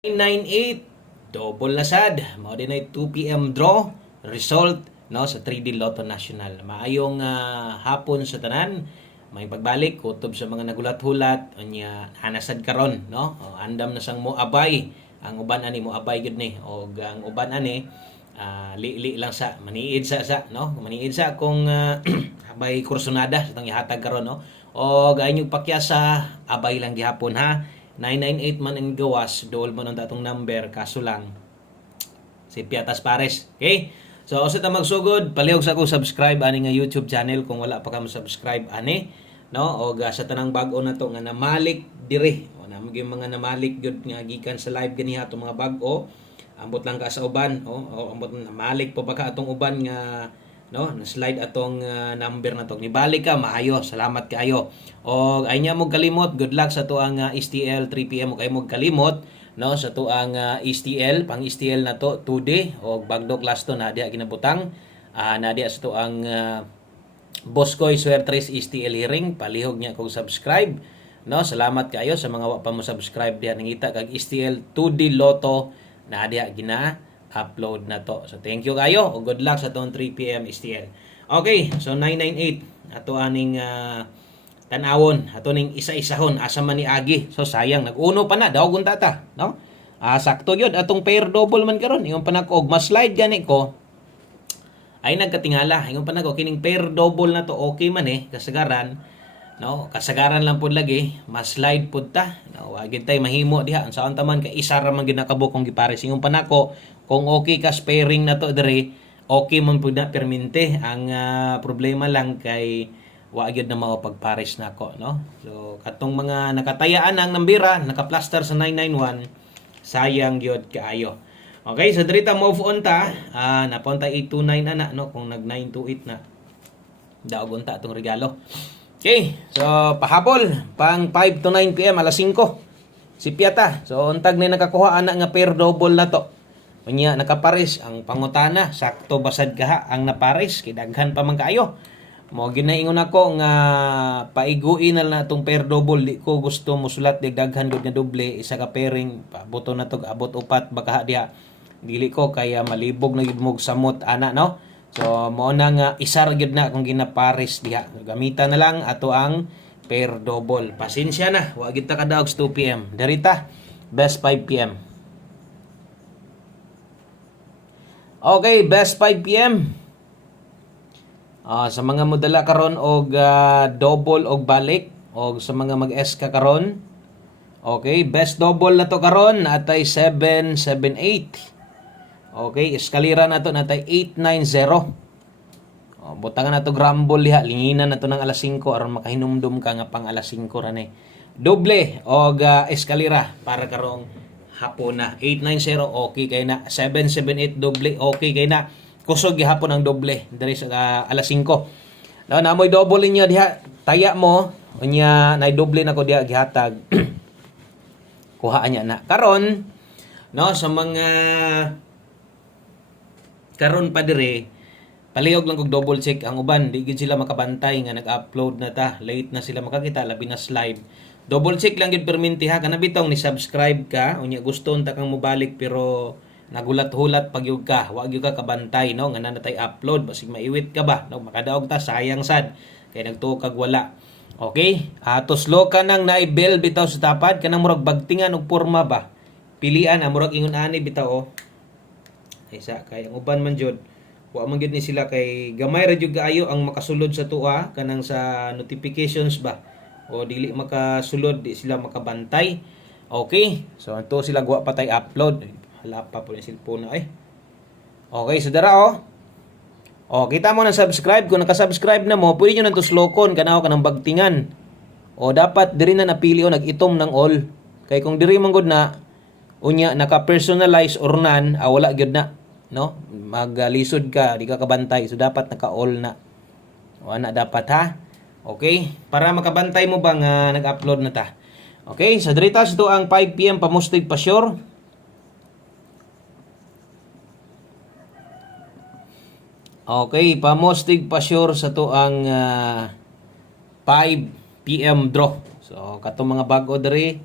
998 double na sad mao din ay 2 PM draw result no sa 3D Lotto National. Maayong hapon sa tanan. May pagbalik kutob sa mga nagulat-hulat unya hanasad karon no. Andam na sang mo abay ang uban ani mo abay gid ni og ang uban ani li lang sa maniid sa no maniid sa kung abay kursonada sa tang ihatag karon no og ayong pakyasa abay lang gihapon ha. 998 man ang gawas, dool mo ng datong number, kaso lang si Piatas Pares. Okay? So, usa ta magsugod, palihog sa ako subscribe ani nga YouTube channel kung wala pa ka mo-subscribe ani, no? O sa tanang bag-o na to nga namalik diri. O na mga namalik gyud nga gikan sa live ganiha atong mga bag-o. Ambot lang ka sa uban, o ambot namalik pa ka atong uban nga no na-slide atong number na to. Nibalik ka maayo, salamat kaayo. Og ay nya mo kalimot, good luck sa tuang STL 3 PM kay mo kalimot no sa tuang STL, pang STL na to today og bagdo class to na diha ginabutang na diha sa tuang Boscoy Suertres STL hearing, palihog niya kog subscribe no. Salamat kaayo sa mga wa pa mo subscribe diha nangita kag STL 2D Lotto na diha gina upload na to. So thank you kayo o good luck sa tong 3 PM STL. Okay, so 998 ato aning tanawon, ato ning isa-isahon asa man ni Agi. So sayang nag-uno pa na daw tata, no? Sakto gyud atong pair double man karon. Ingon pa nako og mas slide gani ko. Ay nagkatingala, ingon pa nako kining pair double na to okay man kasagaran. No, kasagaran lang pud lagi, mas slide pud ta. No, wa gyud tay mahimo diha. Unsaon ta man kay isa ra man gyud nakabuk kung gipares. Ingon pa nako kung okay ka pairing na to diri, okay man pud na permente. Ang problema lang kay wa gyud na mao pagpares nako, no. So katong mga nakatayaan ang nambira, naka-plaster sa 991, sayang gyud kaayo. Okay, so diri ta move on ta. Napunta 829 ana no kung nag 928 na. Daog unta atong regalo. Okay, so pahabol pang 5 to 9 PM alas 5 si Piata. So untag na nakakuha ana nga pair double na to. Unya nakapares ang pangutana, sakto basad kaha ang napares kay daghan pa man kaayo. Mo ginaingon ako nga paiguin na lang natong pair double, di ko gusto musulat dig daghan gud nga doble isa ka pairing pabuto na to abot upat baka diha. Dili ko kaya malibog na gid mo samot ana no. So mo na nga isa ra gyud na kung ginapares diha. Gamitan na lang ato ang pair double. Pasensya na, wa gyud ta kadaog 2 PM. Darita best 5 PM. Okay, best 5 PM. Sa mga modala karon og double og balik og sa mga mag-S ka karon. Okay, best double na to karon natay 778. Okay, eskalera na to natay 890. Butangan na to grumble diha, linginan na to ng alas 5 aron makahinumdum ka nga pang alas 5 ra ni. Doble og eskalera para karong hapon na 890 okay kay na. 778 doble okay kay na. Kusog gihapon ang doble diri sa alas 5. Na moy double niya diha, taya mo unya nay doble na ko diha gihatag. Kuhaan niya na. Karon no sa mga karon pa dire palihog lang kog double check ang uban di gid sila makabantay nga nag-upload na ta, late na sila makakita labi na live. Double check lang gid perminti ha kana bitong ni subscribe ka unya gusto unta kang mobalik pero nagulat-hulat pagyug ka, wa gyud ka kabantay no nga nanatay upload basig maiwit ka ba no makadaog ta sayang sad kay nagtuo kag wala. Okay, tuslo ka nang naibel bitaw sa tapad kanang murag bagtingan og porma ba pilian murag ingon ani bitaw isa kay ang uban man jud wa man gyud ni sila kay gamay ra jud kaayo ang makasulod sa tuwa kanang sa notifications ba o dili makasulod di sila makabantay. Okay, so ato sila guwa patay upload hala pa po ni cellphone ay. Okay, so dara kita mo na subscribe. Kung naka-subscribe na mo pwede nyo nang tuslokon kanaw kanang bagtingan o dapat diri na napili o nag-itom ng all kay kung diri man gud na unya naka-personalize or nan wala gyud na no maglisod ka di ka kabantay so dapat naka-all na o ana dapat ha. Okay, para makabantay mo ba nga nag-upload na ta. Okay, so diri ta ito ang 5 PM pamustig pa sure. Okay, pamustig pa sure sa to ang 5 PM draw. So katong mga bag-o diri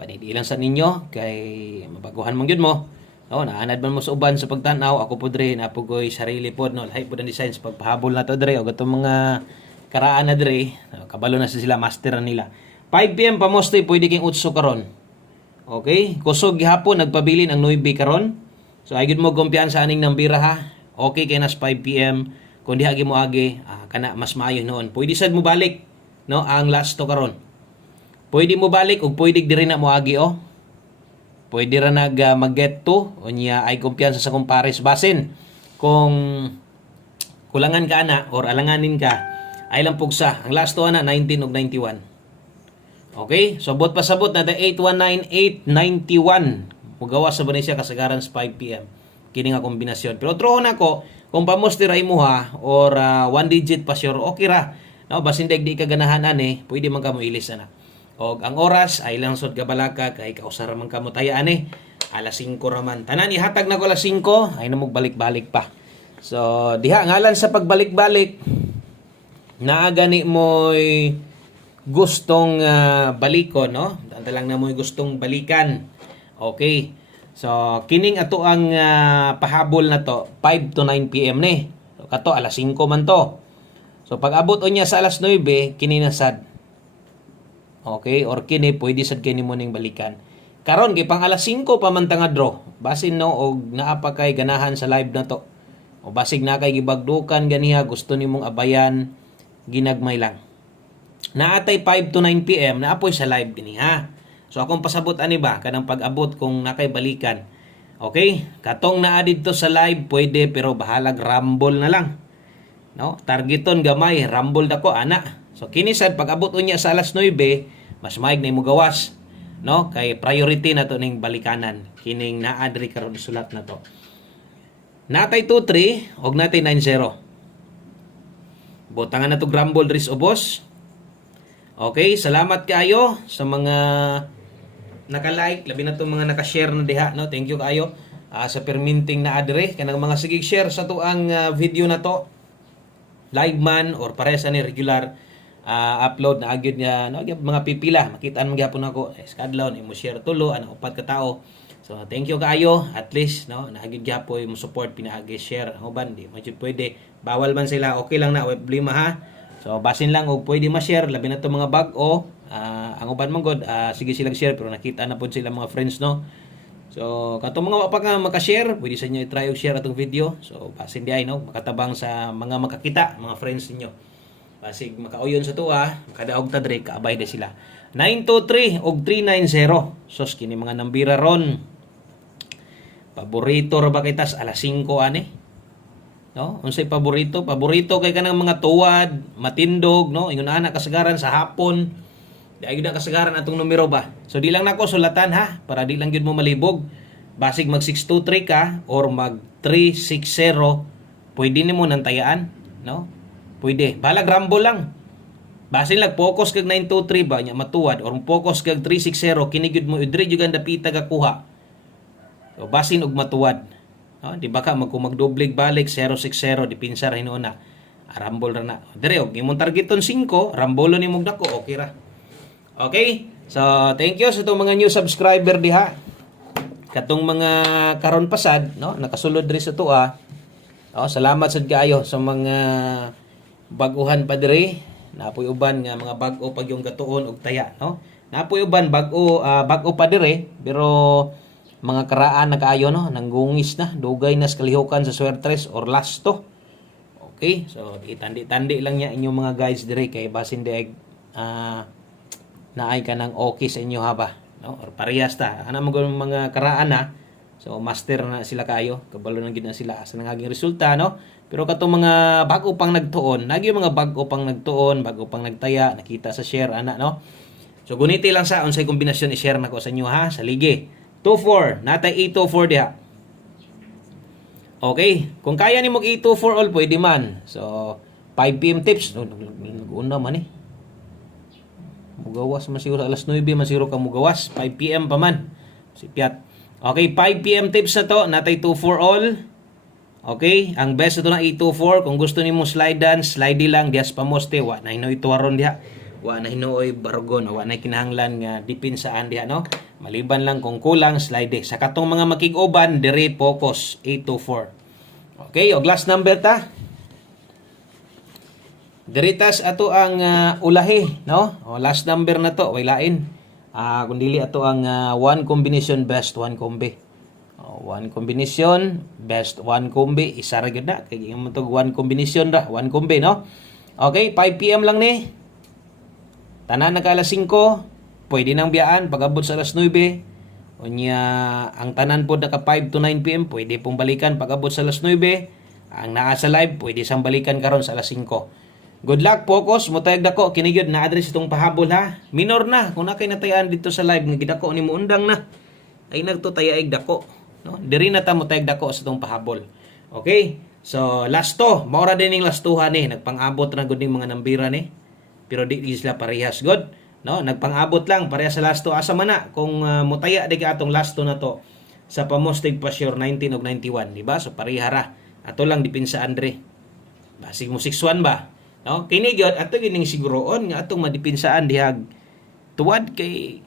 Panidi lang sa ninyo kay mabaguhan mong yun mo. No, naanad man mo sa uban sa pagtanaw, ako po dre napugoy sarili pod no, lahi pod ang design sa pagpahabol na to dre o gatong mga karaan na dre, kabalo na sila master na nila. 5 PM pa mostoy pwede king utso karon. Okay? Kusog gihapon nagpabilin ang 9 karon. So ay gid mo kumpiyansa aning nambira ha. Okay kay nas 5 PM kun diha gi mo agi kana mas maayo noon. Pwede sad mo balik no ang last to karon. Pwede mo balik ug pwede diri na mo agi oh. Pwede ra nag mag-get to unya ay kumpiyansa sa kumpares basin kung kulangan ka ana or alanganin ka ay lang pugsa. Ang last to ana 19 ug 91. Okay? So bot pasabot na 819891. Mugawas sa Brescia kasagaran sa 5 PM. Kini nga kombinasyon. Pero trohon ako kung pamosti ra imuha or 1 digit pa sure okay ra. No, basin di ka ganahan ani, pwede man ka mo ilis ana. Og ang oras ay lang sud kabalaka kay kausara man kamo taya ani. Alas 5 raman. Tanan ihatag na ko alas 5 ay namog balik-balik pa. So diha ngalan sa pagbalik-balik naa gani mo'y gustong balikon no. Anta lang na mo'y gustong balikan. Okay. So kining ato ang pahabol na to 5 to 9 PM ni. So kato alas 5 man to. So pag abot unya sa alas 9 kini na sad. Okay, or kini pwede sad kini mo ning balikan. Karon kay pang alas 5 pa man ta nga draw. Basin no og naa pa kay ganahan sa live na to. O basig na kay gibagdukan ganiha gusto nimong abayan ginagmay lang. Naatay 5 to 9 PM naapoy sa live gini ha. So akong pasabot ani ba kanang pag-abot kung nakay balikan. Okay? Katong naa didto sa live pwede pero bahalag rumble na lang. No? Targeton gamay, rumble dako ana. So kini sad pag-abot unya sa alas 9, mas maig na imo gawas. No? Kay priority na to ning balikanan. Kining naa diri karon sulat na to. Natay 2-3 og natay 9-0. Butangan na to rumble dris ubos. Okay, salamat kaayo sa mga naka-like, labi na itong mga naka-share na diha, no? Thank you kaayo sa perminting na adre kanang mga sige share sa tuang video na to. Live man or pares ani regular upload na agyud niya no mga pipila makitaan man gyapon ako skadlaw imo share tulo ana upat ka tawo. So thank you kaayo at least no naagid gyapon mo support pinaagi share ang uban di mo pwede bawal man sila okay lang na problema ha. So basin lang og pwede ma-share labi na to mga bag-o ang uban man god sige silang share pero nakita na pod sila mga friends no. So katong mga pa ka maka-share pwede sa inyo i-try og share atong video. So basin di ay no makatabang sa mga makakita mga friends ninyo. Basig makauyon sa tuwa makadaog ta dre kaabay de sila. 923 og 390. Sos kini mga nambira ron. Paborito ra ba kay tas alas 5 ani? No? Unsay paborito? Paborito kay kanang mga tuwad, matindog, no? Ingon ana kasagaran sa hapon. Di ay gyud kasagaran atong numero ba. So di lang nako sulatan ha para di lang gyud mo malibog. Basig mag 623 ka or mag 360 pwede nimo nang tayaan, no? Pwede. Balag rumble lang. Basin lang focus kag 923 ba nya matuwad or focus kag 360 kini gyud mo idre gyud ang dapita ga kuha. So basin og matuwad. No, di ba ka magdoblig balik 060 dipinsa ra hinuna. Rumble ra na. Dire og imong targeton 5, rumble ni mong dako okay ra. Okay? So thank you sa itong mga new subscriber diha. Katong mga karon pasad, no, nakasulod diri sa tuwa. Oh, salamat sad kaayo sa mga baguhan pa diri. Napoy uban nga mga bag-o pag yung gatuon og taya, no. Napoy uban bag-o pa diri, pero mga karaan na kaayo no, nanggungis na, dugay na sa kalihukan sa swertres or lasto. Okay? So itandi-tandi lang niya inyong mga guys diri kay basin di naay ka ng okay sa inyo ha ba, no? Or parehas ta. Ana mo mga karaan na. So master na sila kayo, kabalo na gid na sila sa nangaging resulta no. Pero katong mga bago pang nagtuon, nagi mga bago pang nagtuon, bago pang nagtaya, nakita sa share ana no. So guniti lang sa unsay kombinasyon i-share nako sa inyo ha sa lige. 24, natay 824 diha. Okay, kung kaya nimo 824 all pwede man. So 5 PM tips, una man mugawas man siguro alas 9 man siguro ka mugawas, 5 PM pa man. Si Piat. Okay, 5 PM tips na to, natay 24 all. Okay, ang best ito na 824 kung gusto nimo slide dance, slide lang dias pamoste wa na ino ituwaron diha. wa na hinuoy barugon, wa na kinahanglan nga depinsaan diha, no? Maliban lang kung kulang slide. Sa katong mga makig-uban dire focus 824. Okay, og last number ta. Diritas ato ang ulahi, no? O last number na to, way lain. Kung dili ato ang one combination best one combi. One combination best one combi, isa ra gyud na kay imong tug one combination ra, one combi, no? Okay, 5 PM lang ni. Tanan naka alas 5, pwede nang biyaan pag-abot sa alas 9. Unya ang tanan pod naka 5 to 9 PM, pwede pong balikan pag-abot sa alas 9. Ang naa sa live, pwede sang balikan karon sa alas 5. Good luck, focus, mutayag dako kini gyud na address itong pahabol ha. Minor na kung nakay natayan dito sa live nga gidako nimo undang na. Ay nagtutayaig dako, no? Diri na ta mutayag dako sa itong pahabol. Okay? So last to, maura din ning last tuhan ni, nagpang-abot na gud ning mga nambira ni. Pero di sila parehas good, no? Nagpang-abot lang parehas sa last to asa man na kung mutaya di ka atong last to na to sa pamostig pa sure 19 ug 91, di ba? So pareha ra. Ato lang dipinsa Andre. Basig mo 6-1 ba? No, kini gyud ato gining siguroon nga atong madipinsaan dihag tuwad kay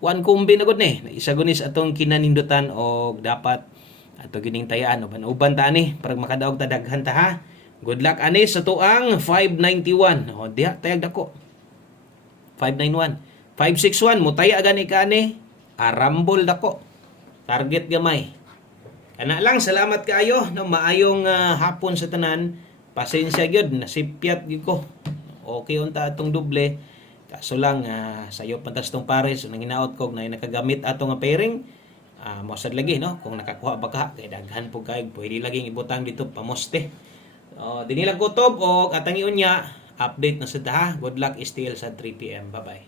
one combi na gud ni. Isa gunis atong kinanindutan og dapat ato gining tayaan uban ta ani para makadaog ta daghan ta ha. Good luck ani sa tuang 591. O diha tayag dako. 591. 561 mo taya gani ka ani. Arambol dako. Target gamay. Kana lang, salamat kaayo no, maayong hapon sa tanan. Pasensya gyud nasipyat gyud ko. Okay unta atong doble. Kaso lang sayo pantas tong pares nang hinaot ko na nakagamit ato nga pairing. Mosad lagi no kung nakakuha ba ka kay daghan po kay pwede laging ibutang dito pamoste. Dinilang kutob og atangi unya update na sa ta. Good luck still sa 3 PM. Bye bye.